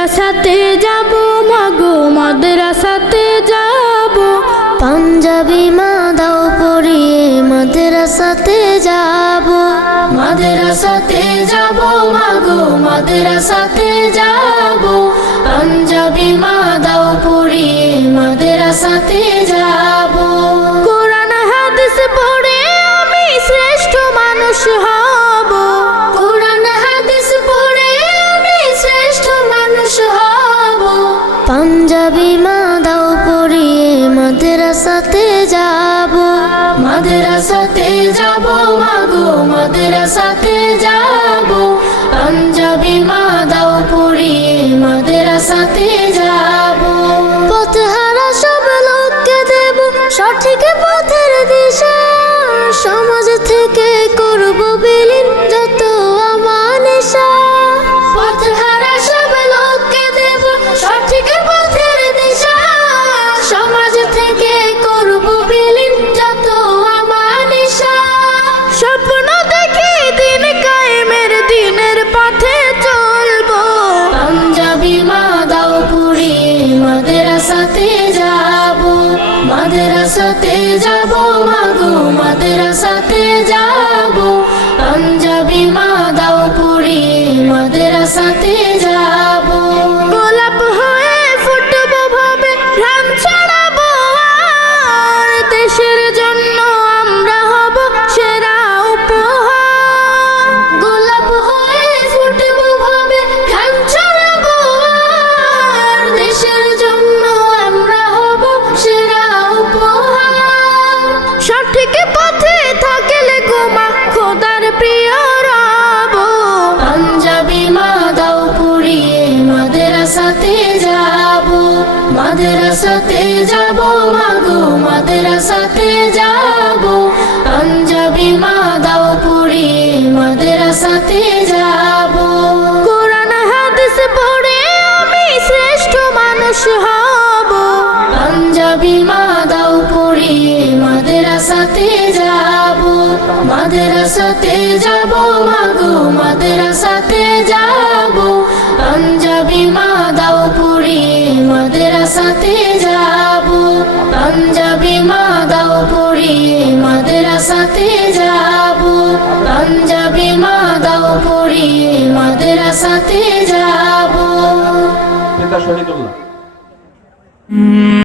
মাদ্রাসাতে যাব মাগো মাদ্রাসাতে যাব, পাঞ্জাবি মা দাও পরিয়ে মাদ্রাসাতে যাব। মাদ্রাসাতে যাব মাগো মাদ্রাসাতে যাব, পাঞ্জাবি মা দাও পরিয়ে মাদ্রাসাতে যাব। কোরআন হাদিস পড়ে আমি শ্রেষ্ঠ মানুষ হব, কোরআন হাদিস পড়ে আমি শ্রেষ্ঠ মানুষ হব। পাঞ্জাবি মা দাও পরিয়ে মাদ্রাসাতে যাব। মাদ্রাসাতে যাব মাগো মাদ্রাসাতে যাব, পাঞ্জাবি মা দাও পরিয়ে মাদ্রাসাতে যাব। পথহারা সব লোককে দেব সঠিক পথের দিশা, সমাজ থেকে করব বিলীন যত আমানিশা। পথহারা সব লোককে দেব সঠিক পথের দিশা, সমাজ থেকে করব বিলীন যত আমানিশা। স্বপ্ন দেখি দিন কায়েমের দিনের পথে চলবো, পাঞ্জাবি মা দাও পরিয়ে মাদ্রাসাতে যাব। মাদ্রাসাতে যাব মাগো মাদ্রাসাতে যাব, পাঞ্জাবি মা দাও পরিয়ে মাদ্রাসাতে যাব। গোলাপ হয়ে ফুটবো ভাবে ঘ্রাণ ছড়াবো, আর দেশের জন্য আমরা হব সেরা উপহার। গোলাপ হয়ে ফুটবো ভাবে ঘ্রাণ ছড়াবো, আর দেশের জন্য আমরা হব সেরা উপহার। সঠিক পথে থাকলে গোমা খোদার প্রিয় রব, পাঞ্জাবি মা দাও পরিয়ে মাদ্রাসাতে যাব। মাদ্রাসাতে যাব মাগো মাদ্রাসাতে যাব, পাঞ্জাবি মা দাও পরিয়ে মাদ্রাসাতে যাব। কোরআন হাদিস পড়ে আমি শ্রেষ্ঠ মানুষ হব, পাঞ্জাবি মা দাও পরিয়ে মাদ্রাসাতে যাব। মাদ্রাসাতে যাব মাগো মাদ্রাসাতে যাব, পাঞ্জাবি মা দাও পরিয়ে মাদ্রাসাতে যাব। পাঞ্জাবি মা দাও পরিয়ে মাদ্রাসাতে যাব, পাঞ্জাবি মা দাও পরিয়ে মাদ্রাসাতে যাব।